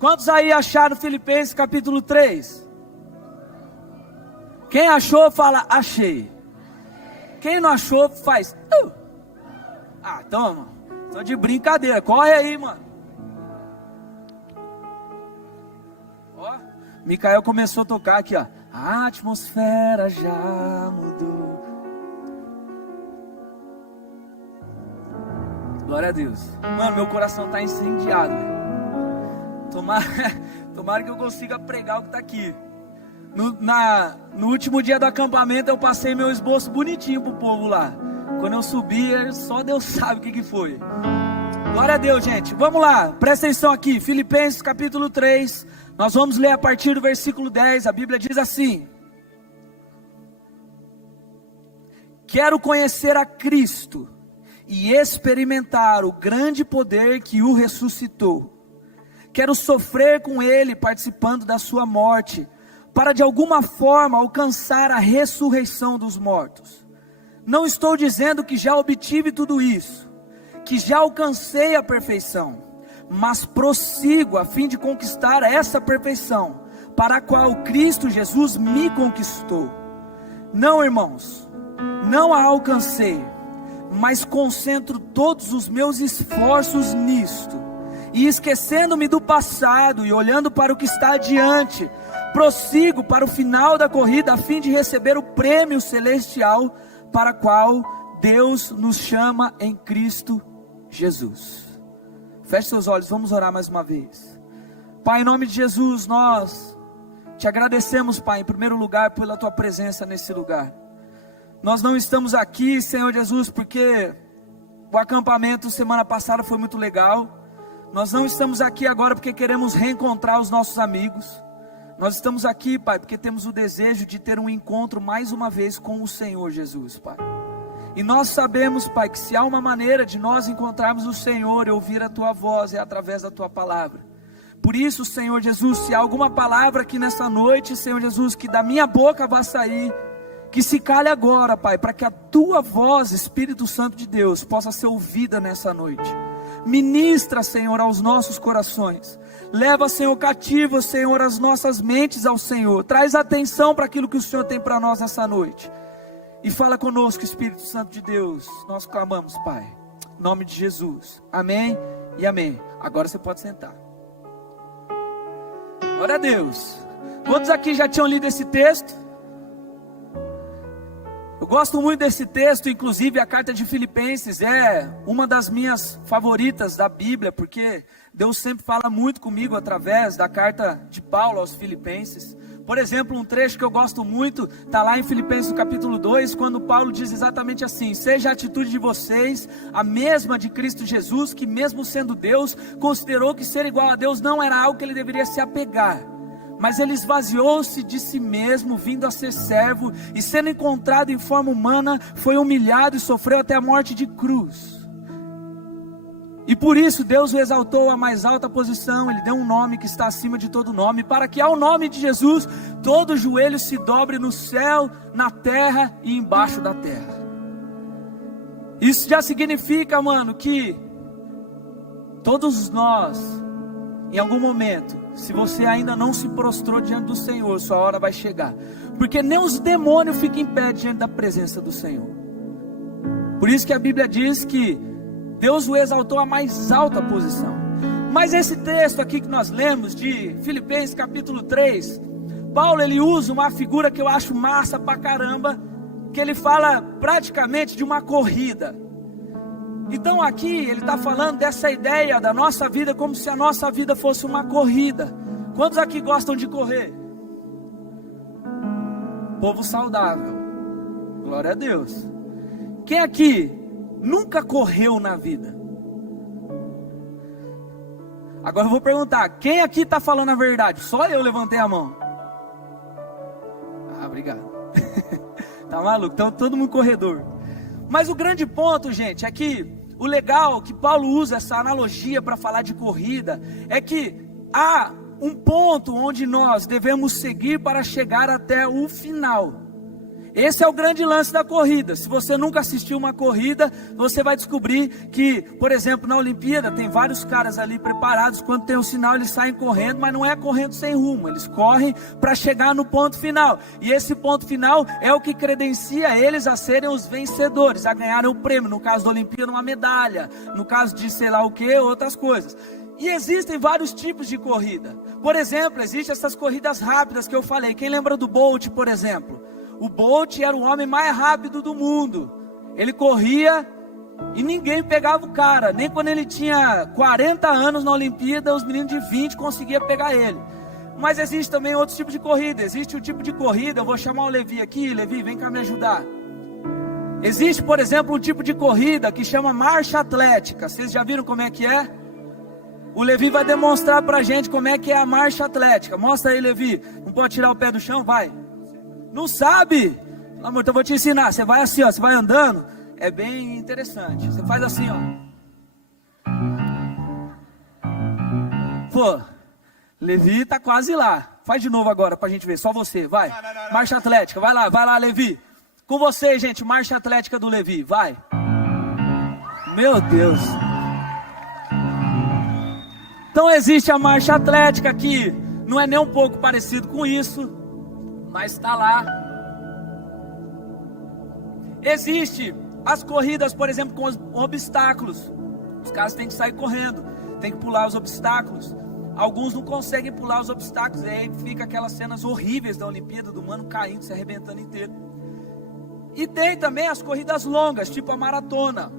Quantos aí acharam Filipenses capítulo 3? Quem achou, fala, achei. Quem não achou, faz. Ah, toma. Tô de brincadeira. Corre aí, mano. Ó, Micael começou a tocar aqui, ó. A atmosfera já mudou. Glória a Deus. Mano, meu coração tá incendiado, velho. Tomara que eu consiga pregar o que tá aqui. No último dia do acampamento eu passei meu esboço bonitinho pro povo lá. Quando eu subi, só Deus sabe o que foi. Glória a Deus, gente. Vamos lá, presta atenção aqui. Filipenses capítulo 3. Nós vamos ler a partir do versículo 10. A Bíblia diz assim: quero conhecer a Cristo e experimentar o grande poder que o ressuscitou. Quero sofrer com ele, participando da sua morte, para de alguma forma alcançar a ressurreição dos mortos. Não estou dizendo que já obtive tudo isso, que já alcancei a perfeição, mas prossigo a fim de conquistar essa perfeição, para a qual Cristo Jesus me conquistou. Não, irmãos, não a alcancei, mas concentro todos os meus esforços nisto, e esquecendo-me do passado e olhando para o que está adiante, prossigo para o final da corrida, a fim de receber o prêmio celestial, para o qual Deus nos chama em Cristo Jesus. Feche seus olhos, vamos orar mais uma vez. Pai, em nome de Jesus, nós te agradecemos, Pai, em primeiro lugar, pela tua presença nesse lugar. Nós não estamos aqui, Senhor Jesus, porque o acampamento semana passada foi muito legal. Nós não estamos aqui agora porque queremos reencontrar os nossos amigos. Nós estamos aqui, Pai, porque temos o desejo de ter um encontro mais uma vez com o Senhor Jesus, Pai. E nós sabemos, Pai, que se há uma maneira de nós encontrarmos o Senhor e ouvir a tua voz, é através da tua palavra. Por isso, Senhor Jesus, se há alguma palavra aqui nessa noite, Senhor Jesus, que da minha boca vá sair, que se cale agora, Pai, para que a tua voz, Espírito Santo de Deus, possa ser ouvida nessa noite. Ministra, Senhor, aos nossos corações. Leva, Senhor, cativa, Senhor, as nossas mentes ao Senhor. Traz atenção para aquilo que o Senhor tem para nós nessa noite. E fala conosco, Espírito Santo de Deus. Nós clamamos, Pai, em nome de Jesus. Amém e amém. Agora você pode sentar. Glória a Deus. Quantos aqui já tinham lido esse texto? Eu gosto muito desse texto, inclusive a carta de Filipenses é uma das minhas favoritas da Bíblia, porque Deus sempre fala muito comigo através da carta de Paulo aos Filipenses. Por exemplo, um trecho que eu gosto muito, está lá em Filipenses capítulo 2, quando Paulo diz exatamente assim: seja a atitude de vocês a mesma de Cristo Jesus, que mesmo sendo Deus, considerou que ser igual a Deus não era algo que ele deveria se apegar. Mas ele esvaziou-se de si mesmo, vindo a ser servo, e sendo encontrado em forma humana, foi humilhado e sofreu até a morte de cruz. E por isso Deus o exaltou à mais alta posição, ele deu um nome que está acima de todo nome, para que ao nome de Jesus, todo joelho se dobre no céu, na terra e embaixo da terra. Isso já significa, mano, que todos nós, em algum momento, se você ainda não se prostrou diante do Senhor, sua hora vai chegar. Porque nem os demônios ficam em pé diante da presença do Senhor. Por isso que a Bíblia diz que Deus o exaltou à mais alta posição. Mas esse texto aqui que nós lemos, de Filipenses capítulo 3, Paulo ele usa uma figura que eu acho massa pra caramba, que ele fala praticamente de uma corrida. Então aqui ele está falando dessa ideia da nossa vida como se a nossa vida fosse uma corrida. Quantos aqui gostam de correr? Povo saudável. Glória a Deus. Quem aqui nunca correu na vida? Agora eu vou perguntar, quem aqui está falando a verdade? Só eu levantei a mão. Ah, obrigado. Tá maluco? Então todo mundo corredor. Mas o grande ponto, gente, é que o legal que Paulo usa essa analogia para falar de corrida é que há um ponto onde nós devemos seguir para chegar até o final. Esse é o grande lance da corrida. Se você nunca assistiu uma corrida, você vai descobrir que, por exemplo, na Olimpíada tem vários caras ali preparados. Quando tem o sinal eles saem correndo, mas não é correndo sem rumo. Eles correm para chegar no ponto final. E esse ponto final é o que credencia eles a serem os vencedores, a ganharem o prêmio. No caso da Olimpíada, uma medalha. No caso de sei lá o que, outras coisas. E existem vários tipos de corrida. Por exemplo, existem essas corridas rápidas que eu falei. Quem lembra do Bolt, por exemplo? O Bolt era o homem mais rápido do mundo. Ele corria e ninguém pegava o cara. Nem quando ele tinha 40 anos na Olimpíada, os meninos de 20 conseguiam pegar ele. Mas existe também outro tipo de corrida. Existe o tipo de corrida, eu vou chamar o Levi aqui. Levi, vem cá me ajudar. Existe, por exemplo, um tipo de corrida que chama marcha atlética. Vocês já viram como é que é? O Levi vai demonstrar pra gente como é que é a marcha atlética. Mostra aí, Levi. Não pode tirar o pé do chão? Vai. Não sabe? Amor, então eu vou te ensinar. Você vai assim, ó, você vai andando. É bem interessante. Você faz assim, ó. Pô, Levi tá quase lá. Faz de novo agora pra gente ver, só você, vai. Não. Marcha atlética, vai lá, Levi. Com você, gente, marcha atlética do Levi, vai. Meu Deus. Então existe a marcha atlética que não é nem um pouco parecido com isso, mas está lá. Existe as corridas, por exemplo, com os obstáculos. Os caras têm que sair correndo, tem que pular os obstáculos. Alguns não conseguem pular os obstáculos, e aí fica aquelas cenas horríveis da Olimpíada, do mano caindo, se arrebentando inteiro. E tem também as corridas longas, tipo a maratona.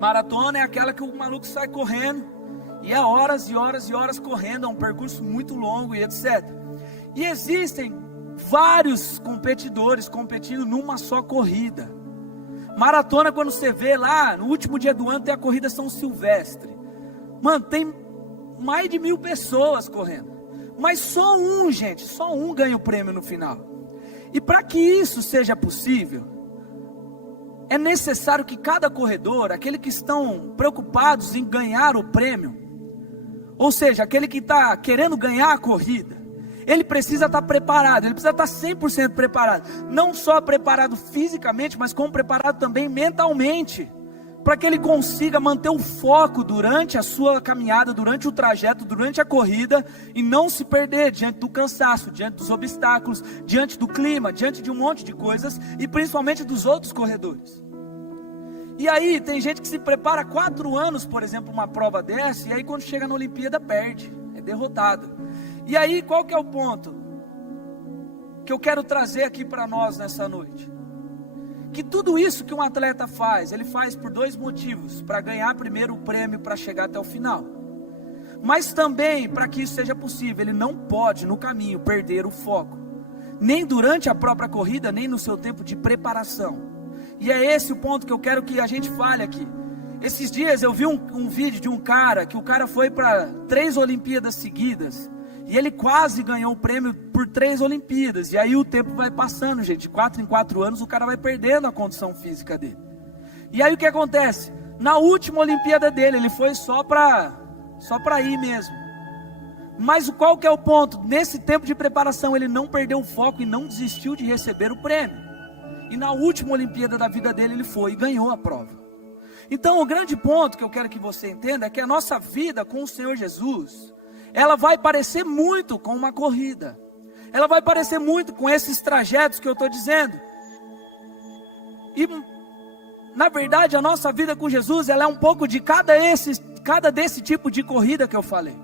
Maratona é aquela que o maluco sai correndo, e é horas e horas e horas correndo, é um percurso muito longo e etc. E existem vários competidores competindo numa só corrida. Maratona, quando você vê lá, no último dia do ano tem a corrida São Silvestre. Mano, tem mais de 1000 pessoas correndo. Mas só um, gente, só um ganha o prêmio no final. E para que isso seja possível, é necessário que cada corredor, aquele que estão preocupados em ganhar o prêmio, ou seja, aquele que está querendo ganhar a corrida, ele precisa estar preparado, ele precisa estar 100% preparado. Não só preparado fisicamente, mas como preparado também mentalmente. Para que ele consiga manter o foco durante a sua caminhada, durante o trajeto, durante a corrida. E não se perder diante do cansaço, diante dos obstáculos, diante do clima, diante de um monte de coisas. E principalmente dos outros corredores. E aí tem gente que se prepara 4 anos, por exemplo, uma prova dessa. E aí quando chega na Olimpíada perde, é derrotado. E aí, qual que é o ponto que eu quero trazer aqui para nós nessa noite? Que tudo isso que um atleta faz, ele faz por 2 motivos: para ganhar primeiro o prêmio, para chegar até o final. Mas também, para que isso seja possível, ele não pode no caminho perder o foco, nem durante a própria corrida, nem no seu tempo de preparação. E é esse o ponto que eu quero que a gente fale aqui. Esses dias eu vi um vídeo de um cara, que o cara foi para 3 Olimpíadas seguidas, e ele quase ganhou o prêmio por 3 Olimpíadas. E aí o tempo vai passando, gente. De 4 em 4 anos o cara vai perdendo a condição física dele. E aí o que acontece? Na última Olimpíada dele, ele foi só para ir mesmo. Mas qual que é o ponto? Nesse tempo de preparação ele não perdeu o foco e não desistiu de receber o prêmio. E na última Olimpíada da vida dele ele foi e ganhou a prova. Então o grande ponto que eu quero que você entenda é que a nossa vida com o Senhor Jesus, ela vai parecer muito com uma corrida. Ela vai parecer muito com esses trajetos que eu estou dizendo. E, na verdade, a nossa vida com Jesus, ela é um pouco de cada desse tipo de corrida que eu falei.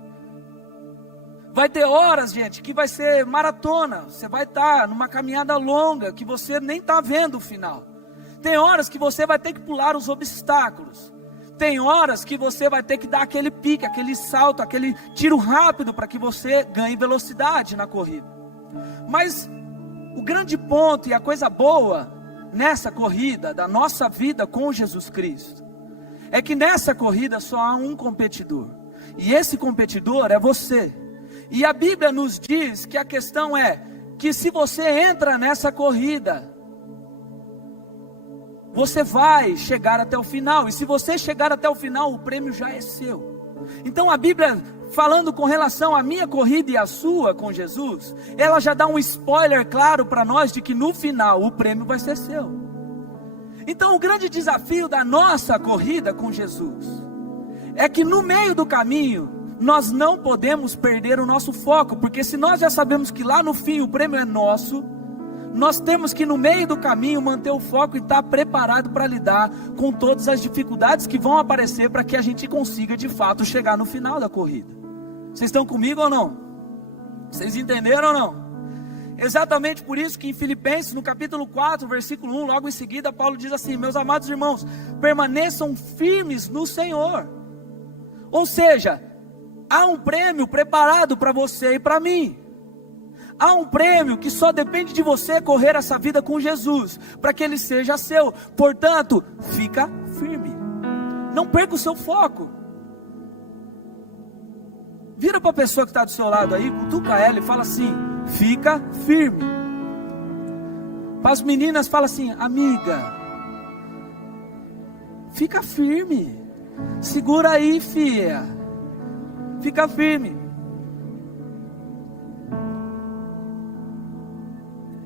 Vai ter horas, gente, que vai ser maratona. Você vai estar numa caminhada longa, que você nem está vendo o final. Tem horas que você vai ter que pular os obstáculos. Tem horas que você vai ter que dar aquele pique, aquele salto, aquele tiro rápido para que você ganhe velocidade na corrida. Mas o grande ponto e a coisa boa nessa corrida da nossa vida com Jesus Cristo é que nessa corrida só há um competidor. E esse competidor é você. E a Bíblia nos diz que a questão é que se você entra nessa corrida, você vai chegar até o final. E se você chegar até o final, o prêmio já é seu. Então a Bíblia, falando com relação à minha corrida e à sua com Jesus, ela já dá um spoiler claro para nós de que no final o prêmio vai ser seu. Então o grande desafio da nossa corrida com Jesus é que no meio do caminho nós não podemos perder o nosso foco, porque se nós já sabemos que lá no fim o prêmio é nosso, nós temos que no meio do caminho manter o foco e estar preparado para lidar com todas as dificuldades que vão aparecer para que a gente consiga de fato chegar no final da corrida. Vocês estão comigo ou não? Vocês entenderam ou não? Exatamente por isso que em Filipenses, no capítulo 4, versículo 1, logo em seguida, Paulo diz assim: meus amados irmãos, permaneçam firmes no Senhor. Ou seja, há um prêmio preparado para você e para mim. Há um prêmio que só depende de você correr essa vida com Jesus, para que ele seja seu. Portanto, fica firme. Não perca o seu foco. Vira para a pessoa que está do seu lado aí, cutuca ela e fala assim: fica firme. Para as meninas fala assim: amiga, fica firme. Segura aí, filha. Fica firme.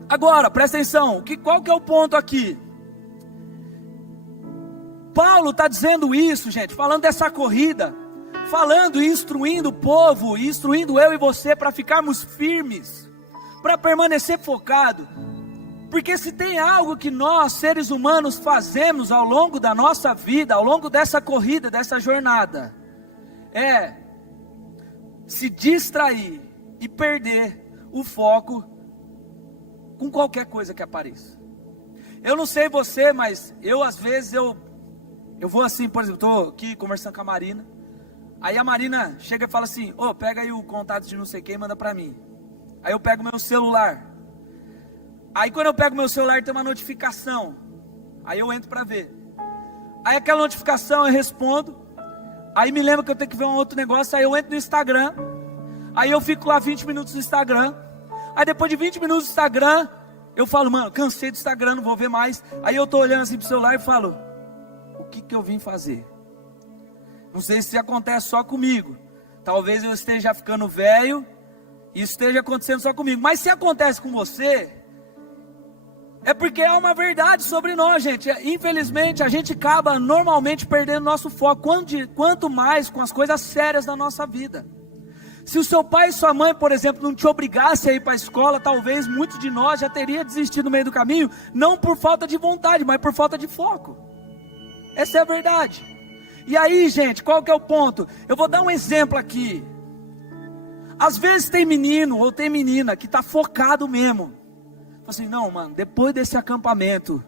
Agora, presta atenção, qual que é o ponto aqui? Paulo está dizendo isso, gente, falando dessa corrida, falando e instruindo o povo, e instruindo eu e você para ficarmos firmes, para permanecer focado. Porque se tem algo que nós, seres humanos, fazemos ao longo da nossa vida, ao longo dessa corrida, dessa jornada, é se distrair e perder o foco com qualquer coisa que apareça. Eu não sei você, mas eu às vezes eu vou assim, por exemplo, estou aqui conversando com a Marina, aí a Marina chega e fala assim: ô, pega aí o contato de não sei quem e manda para mim. Aí eu pego meu celular, aí quando eu pego meu celular tem uma notificação, aí eu entro para ver, aí aquela notificação eu respondo, aí me lembra que eu tenho que ver um outro negócio, aí eu entro no Instagram, aí eu fico lá 20 minutos no Instagram, aí depois de 20 minutos no Instagram, eu falo: mano, cansei do Instagram, não vou ver mais. Aí eu estou olhando assim pro celular e falo: o que eu vim fazer? Não sei se acontece só comigo, talvez eu esteja ficando velho, e isso esteja acontecendo só comigo, mas se acontece com você, é porque é uma verdade sobre nós, gente. Infelizmente a gente acaba normalmente perdendo nosso foco, quanto mais com as coisas sérias da nossa vida. Se o seu pai e sua mãe, por exemplo, não te obrigassem a ir para a escola, talvez muitos de nós já teria desistido no meio do caminho, não por falta de vontade, mas por falta de foco. Essa é a verdade. E aí, gente, qual que é o ponto? Eu vou dar um exemplo aqui. Às vezes tem menino ou tem menina que está focado mesmo. Fala assim: não, mano, depois desse acampamento,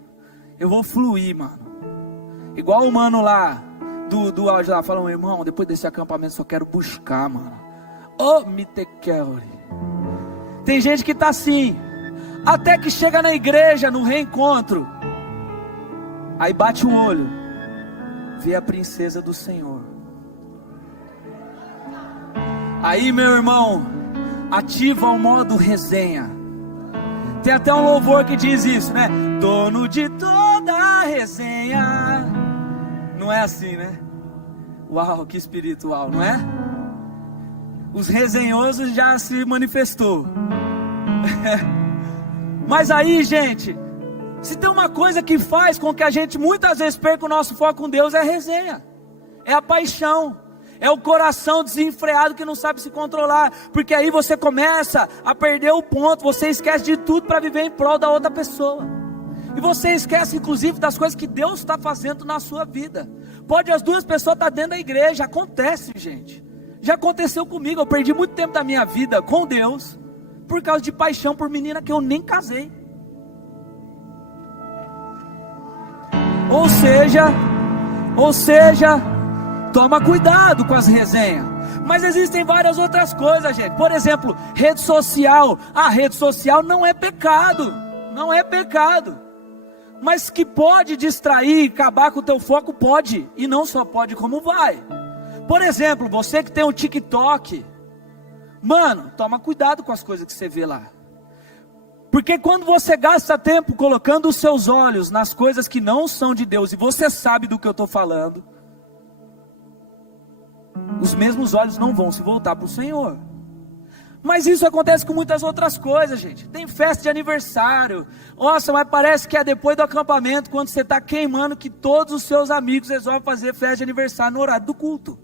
eu vou fluir, mano. Igual o mano lá, do áudio lá, falam: irmão, depois desse acampamento só quero buscar, mano. Oh, me te quero. Tem gente que está assim, até que chega na igreja, no reencontro, aí bate o olho, vê a princesa do Senhor. Aí, meu irmão, ativa o modo resenha. Tem até um louvor que diz isso, né? Dono de toda a resenha. Não é assim, né? Uau, que espiritual, não é? Os resenhosos já se manifestou. Mas aí, gente, se tem uma coisa que faz com que a gente muitas vezes perca o nosso foco com Deus, é a resenha, é a paixão, é o coração desenfreado que não sabe se controlar, porque aí você começa a perder o ponto, você esquece de tudo para viver em prol da outra pessoa, e você esquece inclusive das coisas que Deus está fazendo na sua vida. Pode as duas pessoas estar dentro da igreja, acontece, gente. Já aconteceu comigo, eu perdi muito tempo da minha vida com Deus, por causa de paixão por menina que eu nem casei. Ou seja, toma cuidado com as resenhas. Mas existem várias outras coisas, gente. Por exemplo, rede social. A rede social não é pecado, não é pecado. Mas que pode distrair, acabar com o teu foco, pode. E não só pode, como vai. Por exemplo, você que tem um TikTok, mano, toma cuidado com as coisas que você vê lá. Porque quando você gasta tempo colocando os seus olhos nas coisas que não são de Deus, e você sabe do que eu estou falando, os mesmos olhos não vão se voltar para o Senhor. Mas isso acontece com muitas outras coisas, gente. Tem festa de aniversário. Nossa, mas parece que é depois do acampamento, quando você está queimando, que todos os seus amigos resolvem fazer festa de aniversário no horário do culto.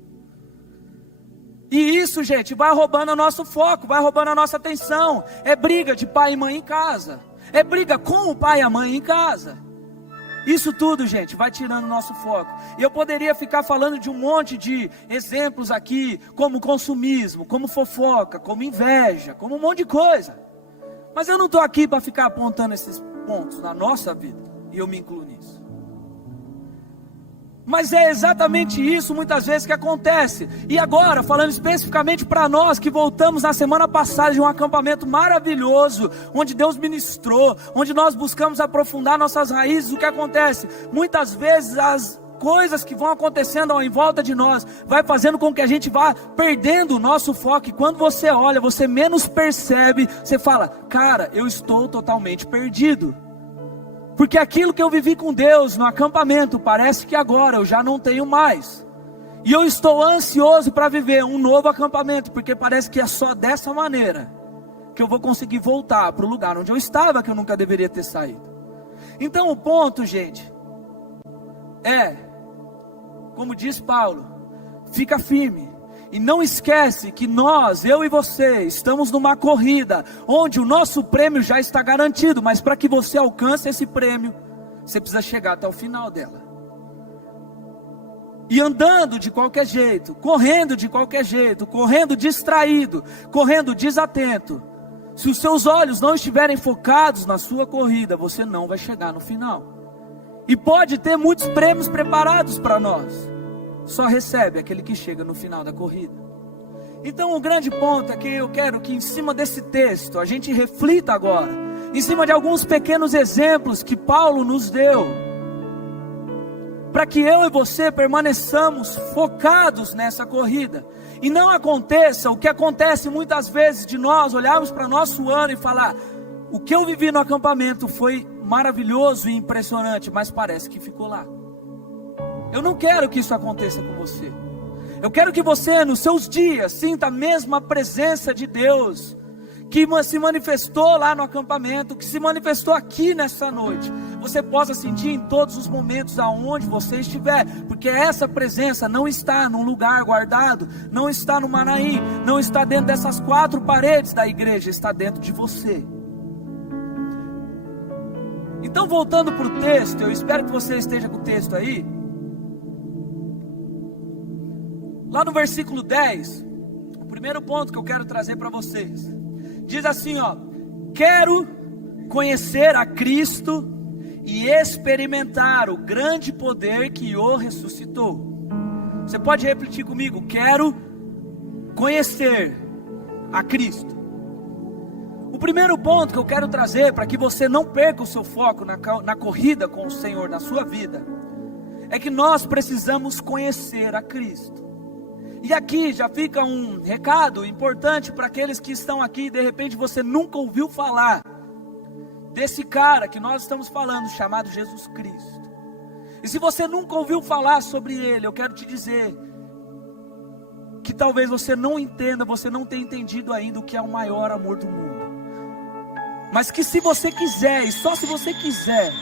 E isso, gente, vai roubando o nosso foco, vai roubando a nossa atenção. É briga de pai e mãe em casa. É briga com o pai e a mãe em casa. Isso tudo, gente, vai tirando o nosso foco. E eu poderia ficar falando de um monte de exemplos aqui, como consumismo, como fofoca, como inveja, como um monte de coisa. Mas eu não estou aqui para ficar apontando esses pontos na nossa vida, e eu me incluo nisso. Mas é exatamente isso muitas vezes que acontece. E agora, falando especificamente para nós que voltamos na semana passada de um acampamento maravilhoso, onde Deus ministrou, onde nós buscamos aprofundar nossas raízes, o que acontece? Muitas vezes as coisas que vão acontecendo em volta de nós, vai fazendo com que a gente vá perdendo o nosso foco, e quando você olha, você menos percebe, você fala, cara, eu estou totalmente perdido. Porque aquilo que eu vivi com Deus no acampamento, parece que agora eu já não tenho mais. E eu estou ansioso para viver um novo acampamento, porque parece que é só dessa maneira que eu vou conseguir voltar para o lugar onde eu estava, que eu nunca deveria ter saído. Então o ponto, gente, é, como diz Paulo, fica firme. E não esquece que nós, eu e você, estamos numa corrida, onde o nosso prêmio já está garantido, mas para que você alcance esse prêmio, você precisa chegar até o final dela. E andando de qualquer jeito, correndo de qualquer jeito, correndo distraído, correndo desatento, se os seus olhos não estiverem focados na sua corrida, você não vai chegar no final. E pode ter muitos prêmios preparados para nós, só recebe aquele que chega no final da corrida. Então o grande ponto é que eu quero que em cima desse texto a gente reflita agora, em cima de alguns pequenos exemplos que Paulo nos deu, para que eu e você permaneçamos focados nessa corrida, e não aconteça o que acontece muitas vezes de nós olharmos para nosso ano e falar, o que eu vivi no acampamento foi maravilhoso e impressionante, mas parece que ficou lá. Eu não quero que isso aconteça com você. Eu quero que você, nos seus dias, sinta a mesma presença de Deus que se manifestou lá no acampamento, que se manifestou aqui nessa noite. Você possa sentir em todos os momentos aonde você estiver, porque essa presença não está num lugar guardado, não está no Manaim, não está dentro dessas 4 paredes da igreja, está dentro de você. Então, voltando para o texto, eu espero que você esteja com o texto aí. Lá no versículo 10, o primeiro ponto que eu quero trazer para vocês, diz assim, ó: quero conhecer a Cristo e experimentar o grande poder que o ressuscitou. Você pode repetir comigo? Quero conhecer a Cristo. O primeiro ponto que eu quero trazer, para que você não perca o seu foco na corrida com o Senhor na sua vida, é que nós precisamos conhecer a Cristo. E aqui já fica um recado importante para aqueles que estão aqui e de repente você nunca ouviu falar desse cara que nós estamos falando, chamado Jesus Cristo. E se você nunca ouviu falar sobre ele, eu quero te dizer que talvez você não entenda, você não tenha entendido ainda o que é o maior amor do mundo. Mas que se você quiser, e só se você quiser,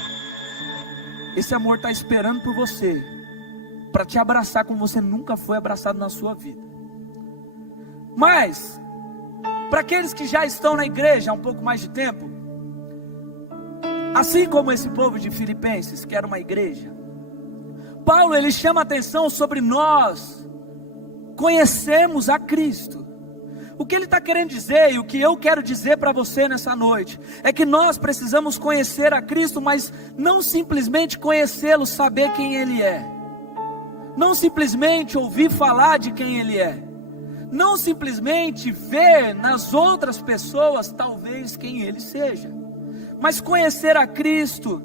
esse amor está esperando por você, para te abraçar como você nunca foi abraçado na sua vida. Mas, para aqueles que já estão na igreja há um pouco mais de tempo, assim como esse povo de Filipenses, que era uma igreja, Paulo ele chama a atenção sobre nós conhecermos a Cristo. O que ele está querendo dizer, e o que eu quero dizer para você nessa noite, é que nós precisamos conhecer a Cristo, mas não simplesmente conhecê-lo, saber quem ele é. Não simplesmente ouvir falar de quem ele é. Não simplesmente ver nas outras pessoas, talvez, quem ele seja. Mas conhecer a Cristo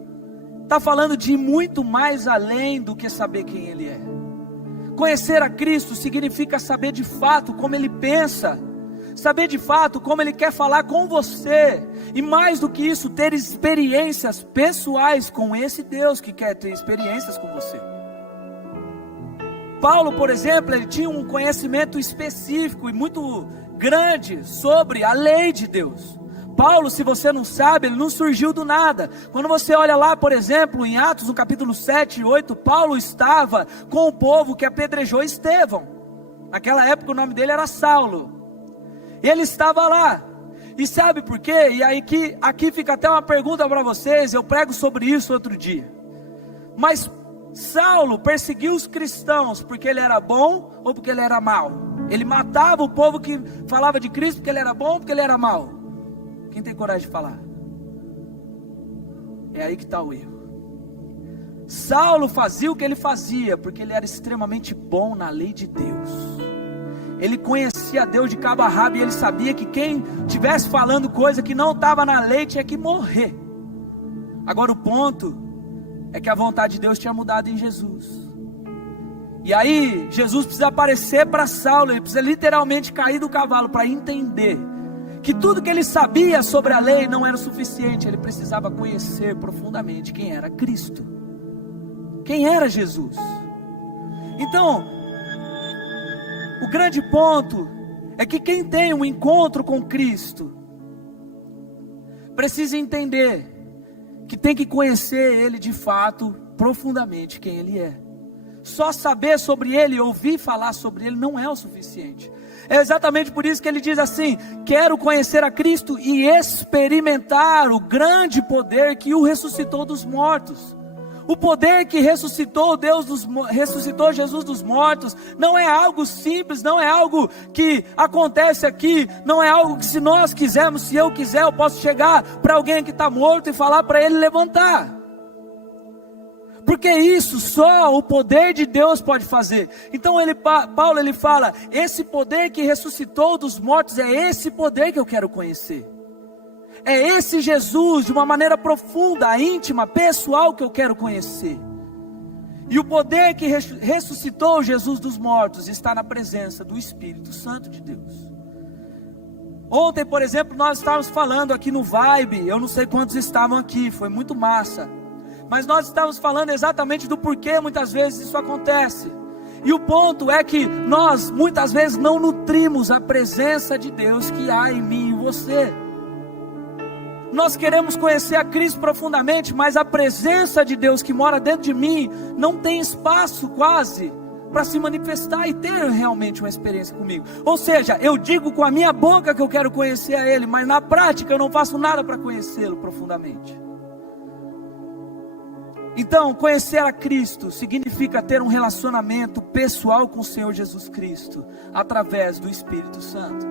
está falando de muito mais além do que saber quem ele é. Conhecer a Cristo significa saber de fato como ele pensa, saber de fato como ele quer falar com você, e mais do que isso, ter experiências pessoais com esse Deus que quer ter experiências com você. Paulo, por exemplo, ele tinha um conhecimento específico e muito grande sobre a lei de Deus. Paulo, se você não sabe, ele não surgiu do nada. Quando você olha lá, por exemplo, em Atos, no capítulo 7 e 8, Paulo estava com o povo que apedrejou Estevão. Naquela época o nome dele era Saulo. Ele estava lá. E sabe por quê? E aí aqui fica até uma pergunta para vocês, eu prego sobre isso outro dia. Mas Saulo perseguiu os cristãos porque ele era bom ou porque ele era mau? Ele matava o povo que falava de Cristo porque ele era bom ou porque ele era mau? Quem tem coragem de falar? É aí que está o erro. Saulo fazia o que ele fazia porque ele era extremamente bom na lei de Deus. Ele conhecia Deus de cabo a rabo e ele sabia que quem estivesse falando coisa que não estava na lei tinha que morrer. Agora o ponto é que a vontade de Deus tinha mudado em Jesus. E aí Jesus precisa aparecer para Saulo, ele precisa literalmente cair do cavalo para entender que tudo que ele sabia sobre a lei não era o suficiente. Ele precisava conhecer profundamente quem era Cristo, quem era Jesus. Então, o grande ponto é que quem tem um encontro com Cristo precisa entender que tem que conhecer Ele de fato, profundamente, quem Ele é. Só saber sobre Ele, ouvir falar sobre Ele não é o suficiente. É exatamente por isso que ele diz assim: quero conhecer a Cristo e experimentar o grande poder que o ressuscitou dos mortos. O poder que ressuscitou ressuscitou Jesus dos mortos, não é algo simples, não é algo que acontece aqui, não é algo que se nós quisermos, se eu quiser, eu posso chegar para alguém que está morto e falar para ele levantar. Porque isso só o poder de Deus pode fazer. Então Paulo ele fala, esse poder que ressuscitou dos mortos, é esse poder que eu quero conhecer. É esse Jesus, de uma maneira profunda, íntima, pessoal, que eu quero conhecer. E o poder que ressuscitou Jesus dos mortos está na presença do Espírito Santo de Deus. Ontem, por exemplo, nós estávamos falando aqui no Vibe, eu não sei quantos estavam aqui, foi muito massa. Mas nós estávamos falando exatamente do porquê muitas vezes isso acontece. E o ponto é que nós muitas vezes não nutrimos a presença de Deus que há em mim e em você. Nós queremos conhecer a Cristo profundamente, mas a presença de Deus que mora dentro de mim não tem espaço quase para se manifestar e ter realmente uma experiência comigo. Ou seja, eu digo com a minha boca que eu quero conhecer a Ele, mas na prática eu não faço nada para conhecê-lo profundamente. Então, conhecer a Cristo significa ter um relacionamento pessoal com o Senhor Jesus Cristo, através do Espírito Santo.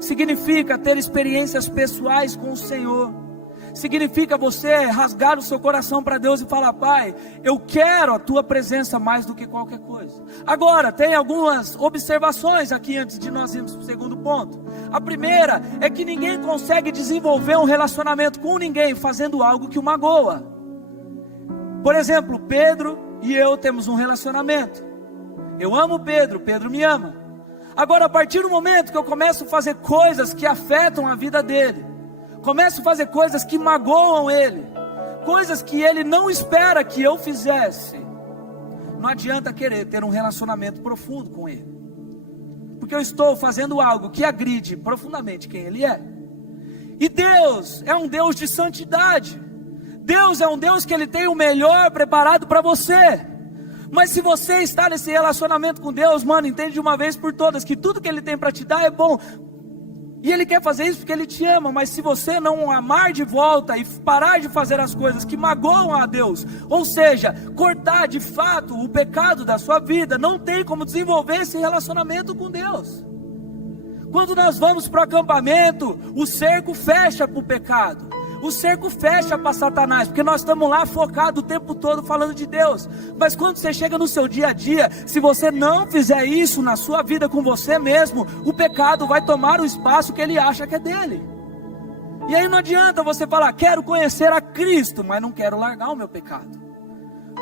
Significa ter experiências pessoais com o Senhor. Significa você rasgar o seu coração para Deus e falar: Pai, eu quero a Tua presença mais do que qualquer coisa. Agora, tem algumas observações aqui antes de nós irmos para o segundo ponto. A primeira é que ninguém consegue desenvolver um relacionamento com ninguém fazendo algo que o magoa. Por exemplo, Pedro e eu temos um relacionamento. Eu amo Pedro, Pedro me ama. Agora, a partir do momento que eu começo a fazer coisas que afetam a vida dele, começo a fazer coisas que magoam ele, coisas que ele não espera que eu fizesse, não adianta querer ter um relacionamento profundo com ele, porque eu estou fazendo algo que agride profundamente quem ele é. E Deus é um Deus de santidade. Deus é um Deus que Ele tem o melhor preparado para você. Mas se você está nesse relacionamento com Deus, mano, entende de uma vez por todas que tudo que Ele tem para te dar é bom. E Ele quer fazer isso porque Ele te ama. Mas se você não amar de volta e parar de fazer as coisas que magoam a Deus, ou seja, cortar de fato o pecado da sua vida, não tem como desenvolver esse relacionamento com Deus. Quando nós vamos para o acampamento, o cerco fecha para o pecado. O cerco fecha para Satanás, porque nós estamos lá focados o tempo todo falando de Deus. Mas quando você chega no seu dia a dia, se você não fizer isso na sua vida com você mesmo, o pecado vai tomar o espaço que ele acha que é dele. E aí não adianta você falar: quero conhecer a Cristo, mas não quero largar o meu pecado,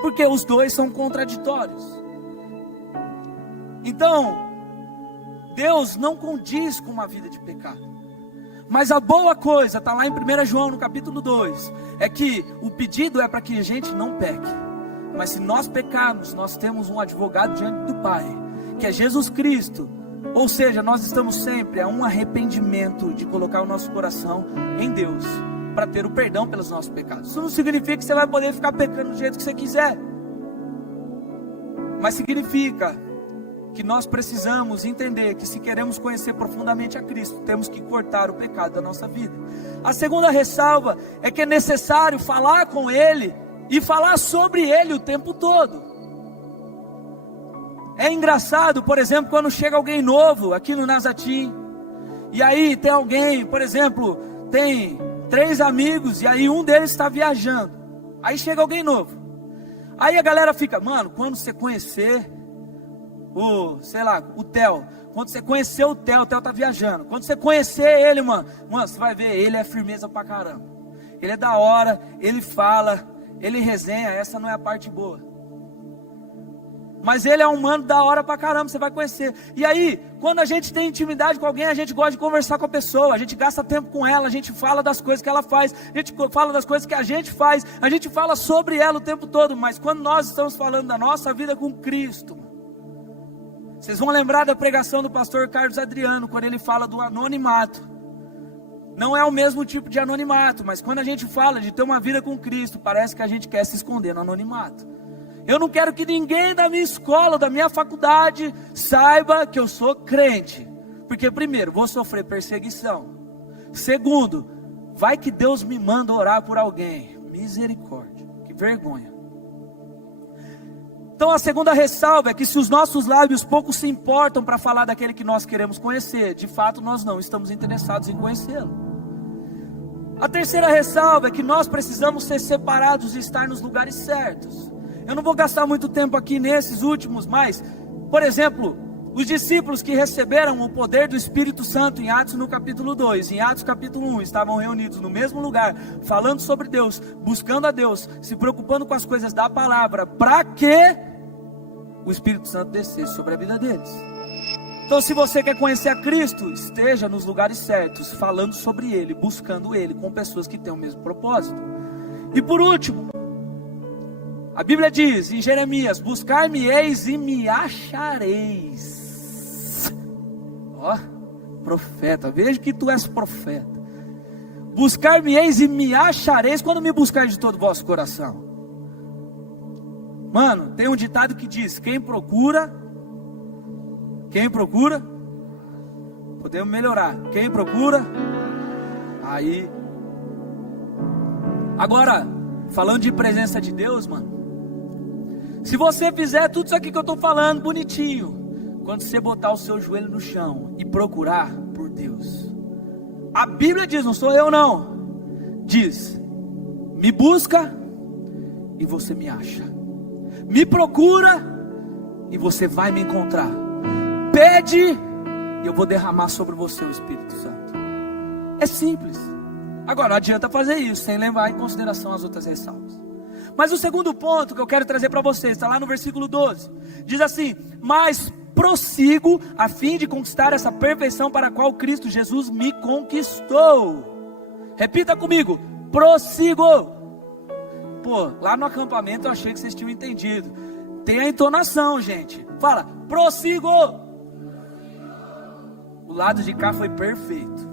porque os dois são contraditórios. Então, Deus não condiz com uma vida de pecado. Mas a boa coisa, está lá em 1 João no capítulo 2, é que o pedido é para que a gente não peque. Mas se nós pecarmos, nós temos um advogado diante do Pai, que é Jesus Cristo. Ou seja, nós estamos sempre a um arrependimento de colocar o nosso coração em Deus, para ter o perdão pelos nossos pecados. Isso não significa que você vai poder ficar pecando do jeito que você quiser, mas significa que nós precisamos entender que se queremos conhecer profundamente a Cristo, temos que cortar o pecado da nossa vida. A segunda ressalva é que é necessário falar com Ele e falar sobre Ele o tempo todo. É engraçado, por exemplo, quando chega alguém novo aqui no Nazatim, e aí tem alguém, por exemplo, tem 3 amigos, e aí um deles está viajando, aí chega alguém novo, aí a galera fica, mano, quando você conhecer o Theo, quando você conhecer o Theo tá viajando, quando você conhecer ele, mano, você vai ver, ele é firmeza pra caramba, ele é da hora, ele fala, ele resenha, essa não é a parte boa, mas ele é um mano da hora pra caramba, você vai conhecer. E aí, quando a gente tem intimidade com alguém, a gente gosta de conversar com a pessoa, a gente gasta tempo com ela, a gente fala das coisas que ela faz, a gente fala das coisas que a gente faz, a gente fala sobre ela o tempo todo. Mas quando nós estamos falando da nossa vida com Cristo, vocês vão lembrar da pregação do pastor Carlos Adriano, quando ele fala do anonimato. Não é o mesmo tipo de anonimato, mas quando a gente fala de ter uma vida com Cristo, parece que a gente quer se esconder no anonimato. Eu não quero que ninguém da minha escola, da minha faculdade, saiba que eu sou crente. Porque primeiro, vou sofrer perseguição. Segundo, vai que Deus me manda orar por alguém. Misericórdia, que vergonha. Então a segunda ressalva é que se os nossos lábios pouco se importam para falar daquele que nós queremos conhecer, de fato nós não estamos interessados em conhecê-lo. A terceira ressalva é que nós precisamos ser separados e estar nos lugares certos. Eu não vou gastar muito tempo aqui nesses últimos, mas, por exemplo, os discípulos que receberam o poder do Espírito Santo em Atos no capítulo 2, em Atos capítulo 1, estavam reunidos no mesmo lugar, falando sobre Deus, buscando a Deus, se preocupando com as coisas da palavra, para que o Espírito Santo descesse sobre a vida deles. Então, se você quer conhecer a Cristo, esteja nos lugares certos, falando sobre Ele, buscando Ele, com pessoas que têm o mesmo propósito. E por último, a Bíblia diz em Jeremias, buscar-me-eis e me achareis. Ó, profeta, veja que tu és profeta. Buscar-me-eis e me achareis quando me buscar de todo o vosso coração. Mano, tem um ditado que diz, quem procura, podemos melhorar, quem procura, aí. Agora, falando de presença de Deus, mano, se você fizer tudo isso aqui que eu estou falando bonitinho, quando você botar o seu joelho no chão e procurar por Deus, a Bíblia diz, não sou eu não, diz, me busca e você me acha, me procura e você vai me encontrar, pede e eu vou derramar sobre você o Espírito Santo. É simples. Agora não adianta fazer isso sem levar em consideração as outras ressalvas. Mas o segundo ponto que eu quero trazer para vocês, está lá no versículo 12, diz assim, mas prossigo a fim de conquistar essa perfeição para a qual Cristo Jesus me conquistou. Repita comigo, prossigo. Pô, lá no acampamento eu achei que vocês tinham entendido. Tem a entonação, gente. Fala, prossigo. O lado de cá foi perfeito.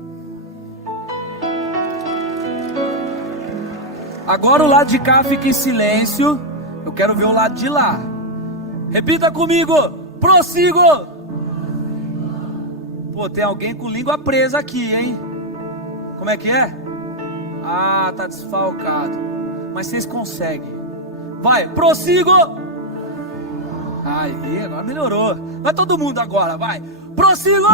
Agora o lado de cá fica em silêncio. Eu quero ver o lado de lá. Repita comigo, prossigo. Pô, tem alguém com língua presa aqui, hein? Como é que é? Ah, tá desfalcado. Mas vocês conseguem. Vai, prossigo. Aí, agora melhorou. Vai todo mundo agora, vai. Prossigo.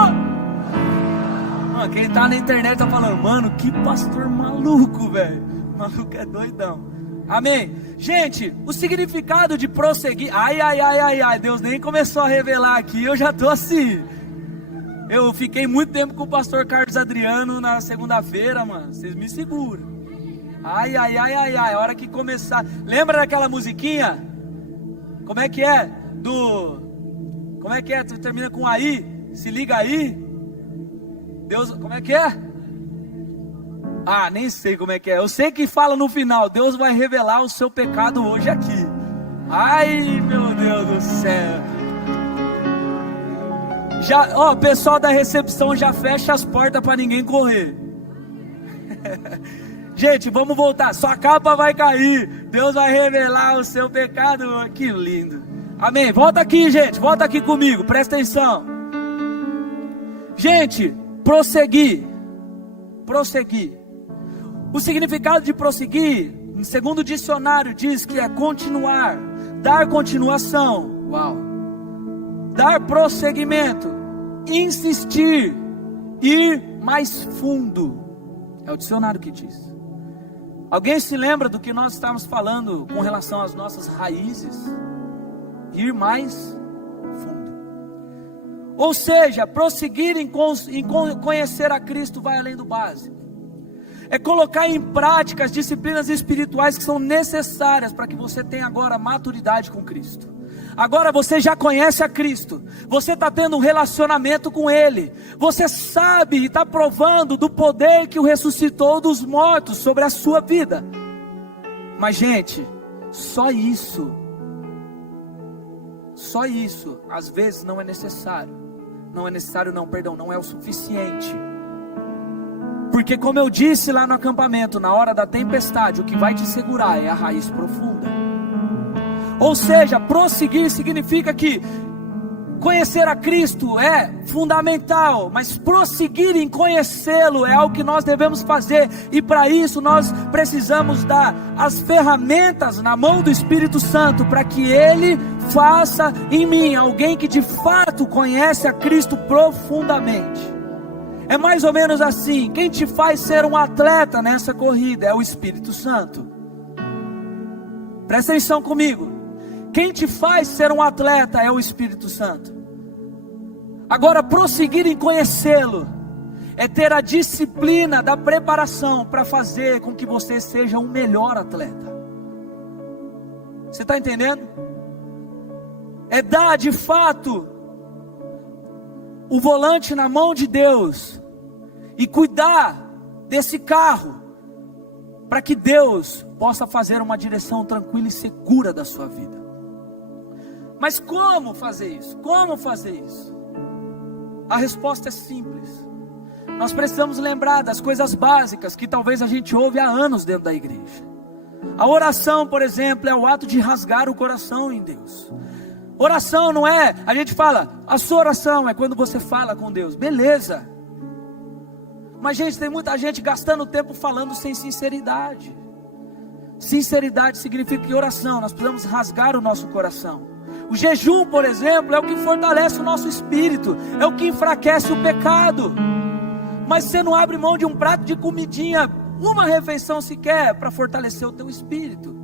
Mano, quem tá na internet tá falando, mano, que pastor maluco, velho. Maluco é doidão. Amém. Gente, o significado de prosseguir. Ai, Deus nem começou a revelar aqui. Eu já tô assim. Eu fiquei muito tempo com o pastor Carlos Adriano na segunda-feira, mano. Vocês me seguram. Ai, a hora que começar. Lembra daquela musiquinha? Como é que é? Como é que é? Tu termina com aí? Se liga aí. Deus, como é que é? Ah, nem sei como é que é. Eu sei que fala no final, Deus vai revelar o seu pecado hoje aqui. Ai, meu Deus do céu. Já, ó, o pessoal da recepção já fecha as portas para ninguém correr. Gente, vamos voltar. Sua capa vai cair. Deus vai revelar o seu pecado. Que lindo. Amém. Volta aqui, gente. Volta aqui comigo. Presta atenção. Gente, prosseguir. Prosseguir. O significado de prosseguir, segundo o dicionário, diz que é continuar, dar continuação. Uau. Dar prosseguimento, insistir, ir mais fundo. É o dicionário que diz. Alguém se lembra do que nós estávamos falando com relação às nossas raízes? Ir mais fundo. Ou seja, prosseguir em conhecer a Cristo vai além do básico. É colocar em prática as disciplinas espirituais que são necessárias para que você tenha agora maturidade com Cristo. Agora você já conhece a Cristo, você está tendo um relacionamento com Ele, você sabe e está provando do poder que o ressuscitou dos mortos sobre a sua vida. Mas gente, só isso às vezes não é necessário. Não é o suficiente. Porque como eu disse lá no acampamento, na hora da tempestade, o que vai te segurar é a raiz profunda. Ou seja, prosseguir significa que conhecer a Cristo é fundamental, mas prosseguir em conhecê-lo é algo que nós devemos fazer. E para isso nós precisamos dar as ferramentas na mão do Espírito Santo, para que Ele faça em mim alguém que de fato conhece a Cristo profundamente. É mais ou menos assim. Quem te faz ser um atleta nessa corrida é o Espírito Santo. Presta atenção comigo. Quem te faz ser um atleta é o Espírito Santo. Agora, prosseguir em conhecê-lo é ter a disciplina da preparação para fazer com que você seja um melhor atleta. Você está entendendo? É dar de fato o volante na mão de Deus e cuidar desse carro para que Deus possa fazer uma direção tranquila e segura da sua vida. Mas como fazer isso? Como fazer isso? A resposta é simples. Nós precisamos lembrar das coisas básicas que talvez a gente ouve há anos dentro da igreja. A oração, por exemplo, é o ato de rasgar o coração em Deus. Oração não é, a gente fala, a sua oração é quando você fala com Deus, beleza. Mas gente, tem muita gente gastando tempo falando sem sinceridade. Sinceridade significa que oração, nós precisamos rasgar o nosso coração. O jejum, por exemplo, é o que fortalece o nosso espírito, é o que enfraquece o pecado. Mas você não abre mão de um prato de comidinha, uma refeição sequer, para fortalecer o teu espírito.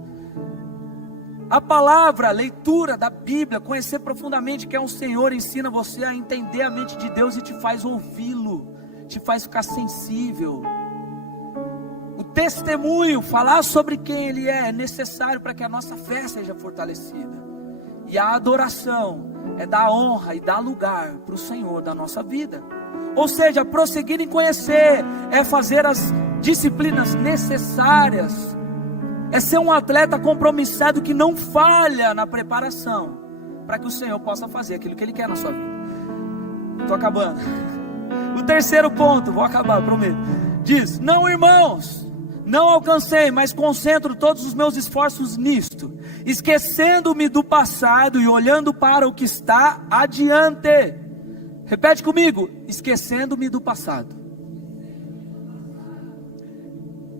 A palavra, a leitura da Bíblia, conhecer profundamente quem é o Senhor, ensina você a entender a mente de Deus e te faz ouvi-lo, te faz ficar sensível. O testemunho, falar sobre quem Ele é necessário para que a nossa fé seja fortalecida. E a adoração é dar honra e dar lugar para o Senhor da nossa vida. Ou seja, prosseguir em conhecer é fazer as disciplinas necessárias, é ser um atleta compromissado que não falha na preparação, para que o Senhor possa fazer aquilo que Ele quer na sua vida. Estou acabando. O terceiro ponto, vou acabar, prometo. Diz: não, irmãos, não alcancei, mas concentro todos os meus esforços nisto, esquecendo-me do passado e olhando para o que está adiante. Repete comigo: esquecendo-me do passado.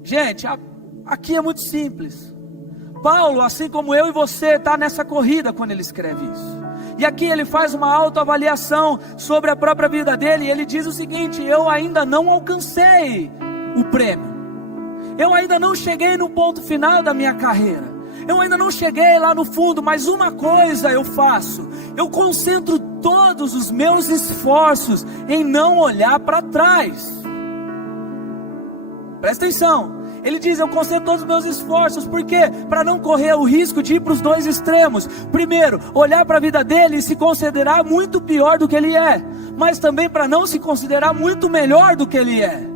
Gente, aqui é muito simples. Paulo, assim como eu e você, está nessa corrida quando ele escreve isso. E aqui ele faz uma autoavaliação sobre a própria vida dele. E ele diz o seguinte: eu ainda não alcancei o prêmio. Eu ainda não cheguei no ponto final da minha carreira. Eu ainda não cheguei lá no fundo. Mas uma coisa eu faço: eu concentro todos os meus esforços em não olhar para trás. Presta atenção. Ele diz: eu concentro todos os meus esforços. Por quê? Para não correr o risco de ir para os dois extremos. Primeiro, olhar para a vida dele e se considerar muito pior do que ele é. Mas também para não se considerar muito melhor do que ele é.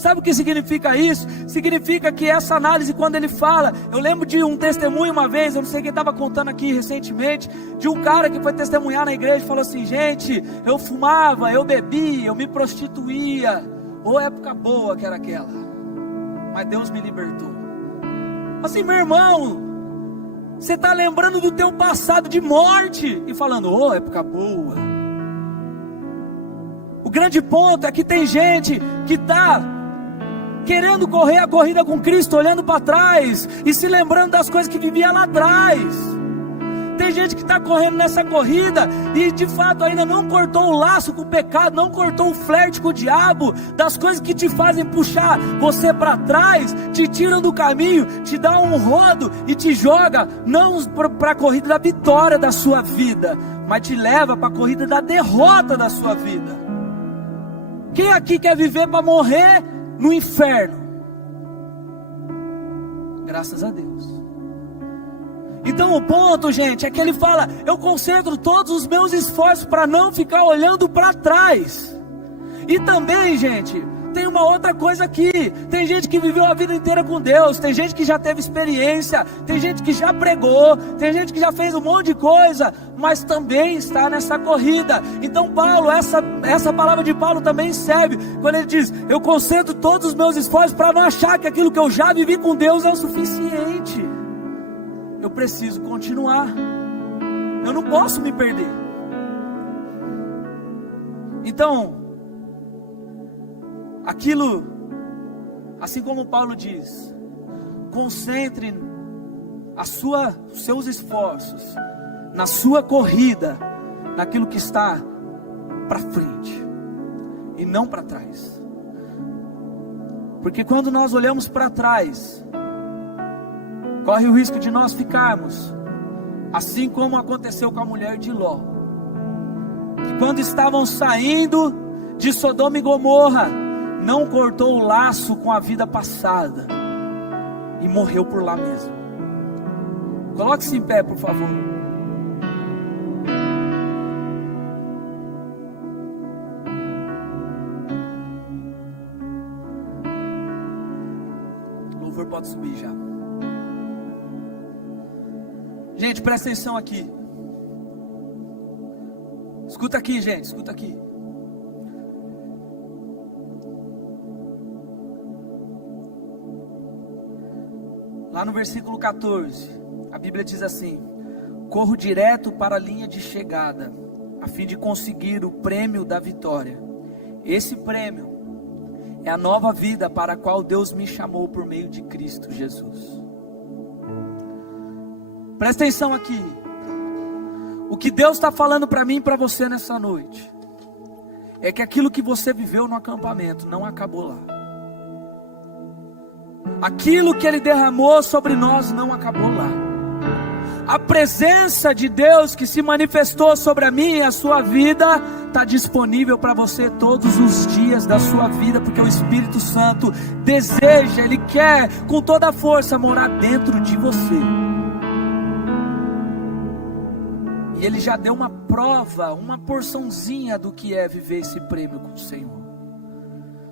Sabe o que significa isso? Significa que essa análise, quando ele fala, eu lembro de um testemunho uma vez, eu não sei quem estava contando aqui recentemente, de um cara que foi testemunhar na igreja e falou assim: gente, eu fumava, eu bebia, eu me prostituía, ou época boa que era aquela, mas Deus me libertou. Assim, meu irmão, você está lembrando do teu passado de morte e falando, oh, época boa. O grande ponto é que tem gente que está querendo correr a corrida com Cristo, olhando para trás e se lembrando das coisas que vivia lá atrás. Tem gente que está correndo nessa corrida e de fato ainda não cortou o laço com o pecado, não cortou o flerte com o diabo, das coisas que te fazem puxar você para trás, te tiram do caminho, te dá um rodo e te joga não para a corrida da vitória da sua vida, mas te leva para a corrida da derrota da sua vida. Quem aqui quer viver para morrer no inferno? Graças a Deus. Então o ponto, gente, é que ele fala, eu concentro todos os meus esforços para não ficar olhando para trás. E também, gente, tem uma outra coisa aqui. Tem gente que viveu a vida inteira com Deus, tem gente que já teve experiência, tem gente que já pregou, tem gente que já fez um monte de coisa, mas também está nessa corrida. Então Paulo, essa palavra de Paulo também serve, quando ele diz, eu concentro todos os meus esforços para não achar que aquilo que eu já vivi com Deus é o suficiente. Eu preciso continuar, eu não posso me perder. Então, aquilo, assim como Paulo diz, concentre os seus esforços na sua corrida, naquilo que está para frente e não para trás. Porque quando nós olhamos para trás, corre o risco de nós ficarmos assim como aconteceu com a mulher de Ló, que quando estavam saindo de Sodoma e Gomorra, não cortou o laço com a vida passada e morreu por lá mesmo. Coloque-se em pé, por favor. O louvor pode subir já. Gente, presta atenção aqui. Escuta aqui, gente, escuta aqui. Lá no versículo 14, a Bíblia diz assim: corro direto para a linha de chegada, a fim de conseguir o prêmio da vitória. Esse prêmio é a nova vida para a qual Deus me chamou por meio de Cristo Jesus. Presta atenção aqui. O que Deus está falando para mim e para você nessa noite é que aquilo que você viveu no acampamento não acabou lá. Aquilo que Ele derramou sobre nós não acabou lá. A presença de Deus que se manifestou sobre a minha e a sua vida está disponível para você todos os dias da sua vida, porque o Espírito Santo deseja, Ele quer com toda a força morar dentro de você. E Ele já deu uma prova, uma porçãozinha do que é viver esse prêmio com o Senhor.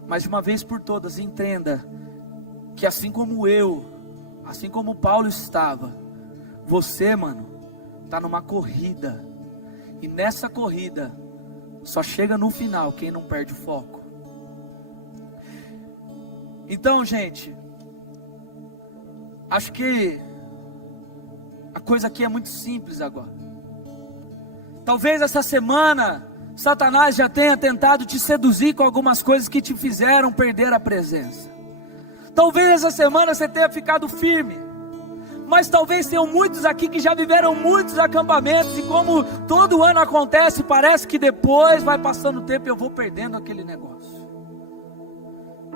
Mas de uma vez por todas, entenda que assim como eu, assim como Paulo estava, você, mano, está numa corrida. E nessa corrida, só chega no final quem não perde o foco. Então, gente, acho que a coisa aqui é muito simples agora. Talvez essa semana Satanás já tenha tentado te seduzir com algumas coisas que te fizeram perder a presença. Talvez essa semana você tenha ficado firme, mas talvez tenham muitos aqui que já viveram muitos acampamentos, e como todo ano acontece, parece que depois vai passando o tempo e eu vou perdendo aquele negócio.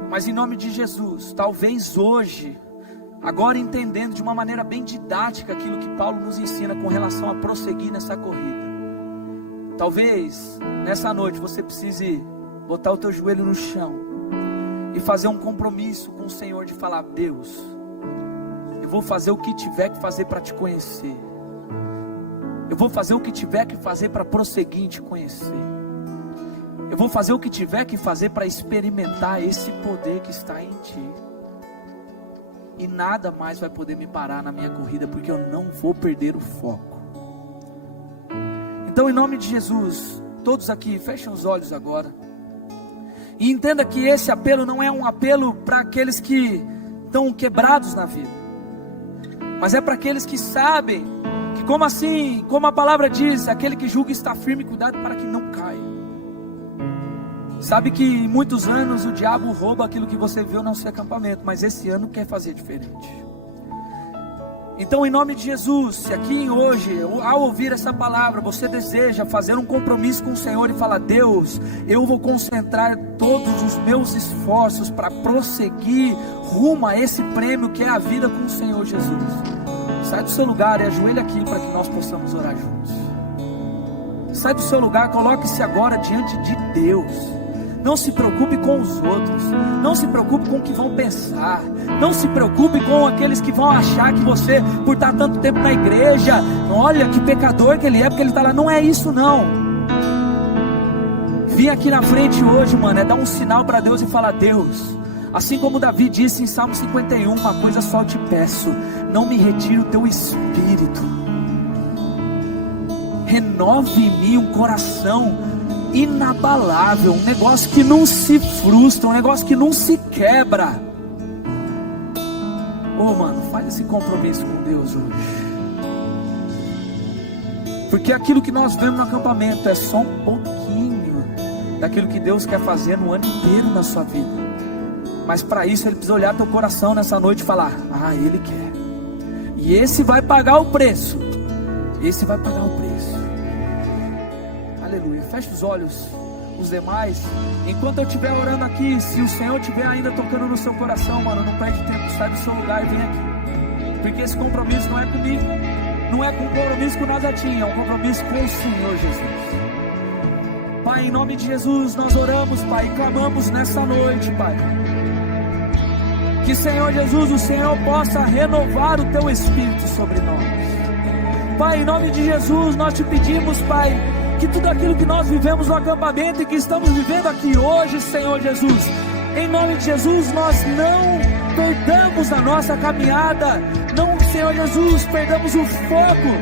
Mas em nome de Jesus, talvez hoje, agora entendendo de uma maneira bem didática aquilo que Paulo nos ensina com relação a prosseguir nessa corrida, talvez nessa noite você precise botar o teu joelho no chão e fazer um compromisso com o Senhor de falar: Deus, eu vou fazer o que tiver que fazer para te conhecer. Eu vou fazer o que tiver que fazer para prosseguir em te conhecer. Eu vou fazer o que tiver que fazer para experimentar esse poder que está em ti. E nada mais vai poder me parar na minha corrida, porque eu não vou perder o foco. Então, em nome de Jesus, todos aqui, fechem os olhos agora. E entenda que esse apelo não é um apelo para aqueles que estão quebrados na vida, mas é para aqueles que sabem que, como a palavra diz, aquele que julga está firme, cuidado para que não caia. Sabe que em muitos anos o diabo rouba aquilo que você viu no seu acampamento, mas esse ano quer fazer diferente. Então, em nome de Jesus, se aqui hoje, ao ouvir essa palavra, você deseja fazer um compromisso com o Senhor e falar: Deus, eu vou concentrar todos os meus esforços para prosseguir rumo a esse prêmio que é a vida com o Senhor Jesus. Sai do seu lugar e ajoelha aqui para que nós possamos orar juntos. Sai do seu lugar, coloque-se agora diante de Deus. Não se preocupe com os outros, não se preocupe com o que vão pensar, não se preocupe com aqueles que vão achar que você, por estar tanto tempo na igreja, olha que pecador que ele é, porque ele está lá. Não é isso não. Vim aqui na frente hoje, mano, é dar um sinal para Deus e falar: Deus, assim como Davi disse em Salmo 51, uma coisa só eu te peço, não me retire o teu espírito, renove em mim um coração inabalável, um negócio que não se frustra, um negócio que não se quebra. Mano, faz esse compromisso com Deus hoje, porque aquilo que nós vemos no acampamento é só um pouquinho daquilo que Deus quer fazer no ano inteiro na sua vida. Mas para isso Ele precisa olhar teu coração nessa noite e falar: Ele quer, e esse vai pagar o preço, esse vai pagar o preço. Aleluia. Feche os olhos, os demais. Enquanto eu estiver orando aqui, se o Senhor estiver ainda tocando no seu coração, mano, não perde tempo, sai do seu lugar e vem aqui. Porque esse compromisso não é comigo, não é com compromisso com Nazatinha, é um compromisso com o Senhor Jesus. Pai, em nome de Jesus, nós oramos, Pai, e clamamos nessa noite, Pai, que, Senhor Jesus, o Senhor possa renovar o teu Espírito sobre nós. Pai, em nome de Jesus, nós te pedimos, Pai, que tudo aquilo que nós vivemos no acampamento e que estamos vivendo aqui hoje, Senhor Jesus, em nome de Jesus, nós não perdamos a nossa caminhada, não, Senhor Jesus, perdamos o foco,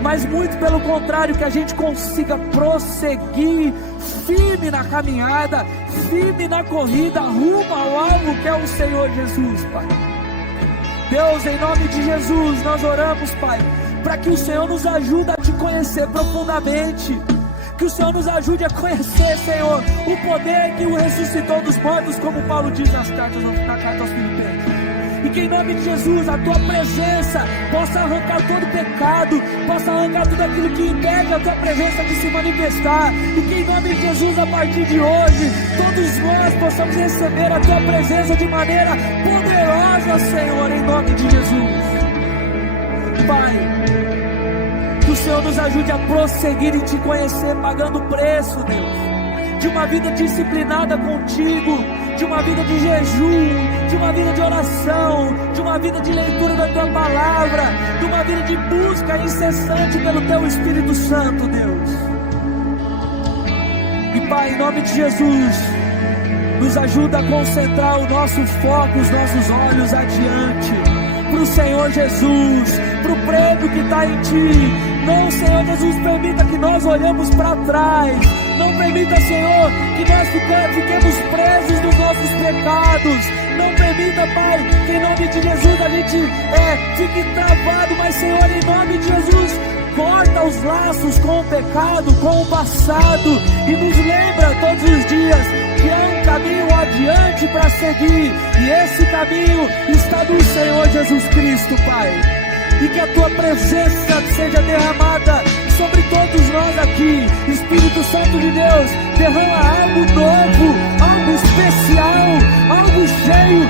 mas muito pelo contrário, que a gente consiga prosseguir firme na caminhada, firme na corrida, rumo ao alvo que é o Senhor Jesus, Pai. Deus, em nome de Jesus, nós oramos, Pai, para que o Senhor nos ajude a te conhecer profundamente, que o Senhor nos ajude a conhecer, Senhor, o poder que o ressuscitou dos mortos, como Paulo diz na carta aos Filipenses, e que em nome de Jesus a tua presença possa arrancar todo pecado, possa arrancar tudo aquilo que impede a tua presença de se manifestar, e que em nome de Jesus, a partir de hoje, todos nós possamos receber a tua presença de maneira poderosa, Senhor, em nome de Jesus. Pai, que o Senhor nos ajude a prosseguir e te conhecer, pagando o preço, Deus, de uma vida disciplinada contigo, de uma vida de jejum, de uma vida de oração, de uma vida de leitura da tua palavra, de uma vida de busca incessante pelo teu Espírito Santo, Deus. E Pai, em nome de Jesus, nos ajuda a concentrar o nosso foco, os nossos olhos adiante, para o Senhor Jesus, para o prêmio que está em Ti. Não, Senhor Jesus, permita que nós olhemos para trás. Não permita, Senhor, que nós fiquemos presos nos nossos pecados. Não permita, Pai, que em nome de Jesus a gente fique travado. Mas, Senhor, em nome de Jesus, corta os laços com o pecado, com o passado, e nos lembra todos os dias que há um caminho adiante para seguir, e esse caminho está no Senhor Jesus Cristo, Pai. E que a tua presença seja derramada sobre todos nós aqui. Espírito Santo de Deus, derrama algo novo, algo especial, algo cheio